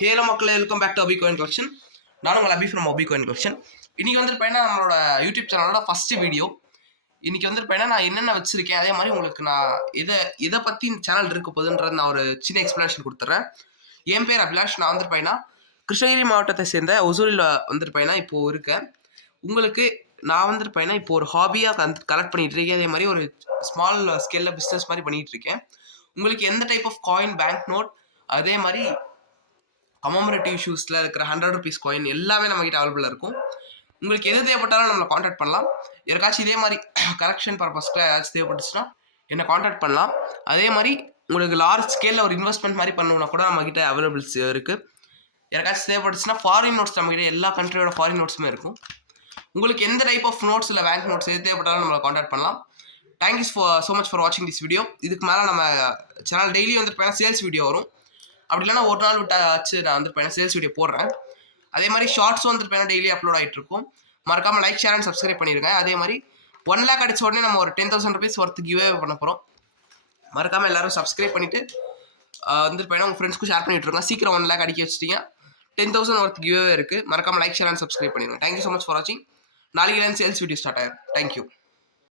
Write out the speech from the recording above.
Halo மக்களே, welcome back to Abhi coin collection. நானும் உங்கள் Abhi from Abhi coin collection. இன்றைக்கி வந்துருப்பேன்னா நம்மளோட யூடியூப் சேனலோட ஃபஸ்ட்டு வீடியோ. இன்றைக்கி வந்துருப்பேன்னா நான் என்னென்ன வச்சுருக்கேன், அதே மாதிரி உங்களுக்கு நான் எதை பற்றி இந்த சேனல் இருக்க போகுதுன்றது நான் ஒரு சின்ன எக்ஸ்ப்ளனேஷன் கொடுத்துட்றேன். என் பேர் அபிலாஷ். நான் வந்துருப்பேன்னா கிருஷ்ணகிரி மாவட்டத்தை சேர்ந்த ஒசூரில் வந்துருப்பேன்னா இப்போது இருக்கேன். உங்களுக்கு நான் வந்துருப்பேன்னா இப்போ ஒரு ஹாபியாக கலெக்ட் பண்ணிகிட்டு இருக்கேன். அதே மாதிரி ஒரு ஸ்மால் ஸ்கேலில் பிஸ்னஸ் மாதிரி பண்ணிகிட்டு இருக்கேன். உங்களுக்கு எந்த type of coin, bank note, அதே மாதிரி கமமரேட்டிவ் இஷ்யூஸில் இருக்கிற 100 ருபீஸ் காயின் எல்லாமே நம்மகிட்ட அவைலபிளாக இருக்கும். உங்களுக்கு எது தேவைப்பட்டாலும் நம்மளை காண்டாக்ட் பண்ணலாம். யாருக்காச்சும் இதே மாதிரி கரெக்ஷன் பர்பஸ்க்கு ஏதாச்சும் தேவைப்பட்டுச்சுன்னா என்னை காண்டாக்ட் பண்ணலாம். அதே மாதிரி உங்களுக்கு லார்ஜ் ஸ்கேலில் ஒரு இன்வெஸ்ட்மெண்ட் மாதிரி பண்ணணும்னா கூட நம்மகிட்ட அவைலபிள்ஸ் இருக்குது. யாருக்காச்சும் தேவைப்பட்டுச்சுன்னா ஃபாரின் நோட்ஸ் நம்மகிட்ட எல்லா கண்ட்ரியோட ஃபாரின் நோட்ஸுமே இருக்கும். உங்களுக்கு எந்த டைப் ஆஃப் நோட்ஸ் இல்லை பேங்க் நோட்ஸ் எது தேவைப்பட்டாலும் நம்மளை காண்டாக்ட் பண்ணலாம். தேங்க்யூ ஸோ மச் ஃபார் வாட்சிங் திஸ் வீடியோ. இதுக்கு மேலே நம்ம சேனல் டெய்லி வந்துட்டு சேல்ஸ் வீடியோ வரும். அப்படி இல்லைனா ஒரு நாள் விட்டாச்சு நான் வந்துருப்பேன் சேல்ஸ் வீடியோ போடுறேன். அதே மாதிரி ஷார்ட்ஸும் வந்துருப்பேன் டெய்லி அப்லோட் ஆகிட்டு இருக்கும். மறக்காமல் லைக், ஷேர் அண்ட் சப்ஸ்கிரைப் பண்ணிடுங்க. அதே மாதிரி 1 lakh அடிச்ச உடனே நம்ம ஒரு 10,000 ருபீஸ் ஒர்த்து கிவ்வே பண்ண போகிறோம். மறக்காமல் எல்லாரும் சப்ஸ்கிரைப் பண்ணிவிட்டு வந்துருப்பேன் உங்கள் ஃப்ரெண்ட்ஸ்க்கும் ஷேர் பண்ணிட்டு இருக்கோம். சீக்கிரம் 1 lakh அடிக்க வச்சிட்டிங்க. 10,000 ஒர்த் கிவ்வே இருக்குது. மறக்காமல் லைக், ஷேர் அண்ட் சப்ஸ்கிரைப் பண்ணிடுங்க. தேங்க்யூ ஸோ மச் ஃபார் வாட்சிங். நாளைக்கு சேல்ஸ் வீடியோ ஸ்டார்ட் ஆகும். தேங்க்யூ.